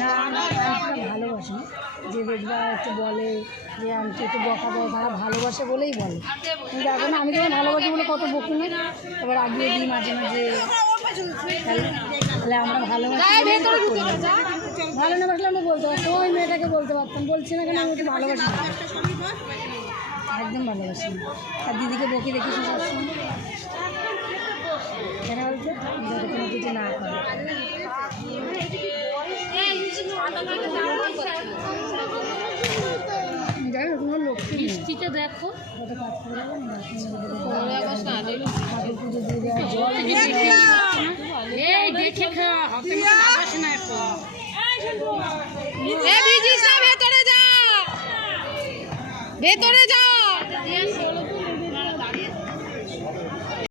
না ভালোবাসি যে দেখবা একটু বলে যে আমি একটু বকা দেয়, তারা ভালোবাসে বলেই বলে। কিন্তু এখন আমি যখন ভালোবাসি বলে কত বকি না, এবার আগিয়ে দিই মাঝে মাঝে। তাহলে আমরা ভালোবাসি, ভালো না বাসলে আমরা বলতে পারতাম, ওই মেয়েটাকে বলতে পারতাম, বলছি না কেন আমি একটু ভালোবাসি, একদম ভালোবাসি। আর দিদিকে বকি দেখিস সবসময় কেন বলতে, যাতে কোনো কিছু না করে। যাই হোক তোমার লক্ষ্মী মিষ্টিটা দেখো কত কাজ করে পুজো দিয়ে দেওয়া, জল দেখে খাওয়া ভেতরে যা, ভেতরে যা।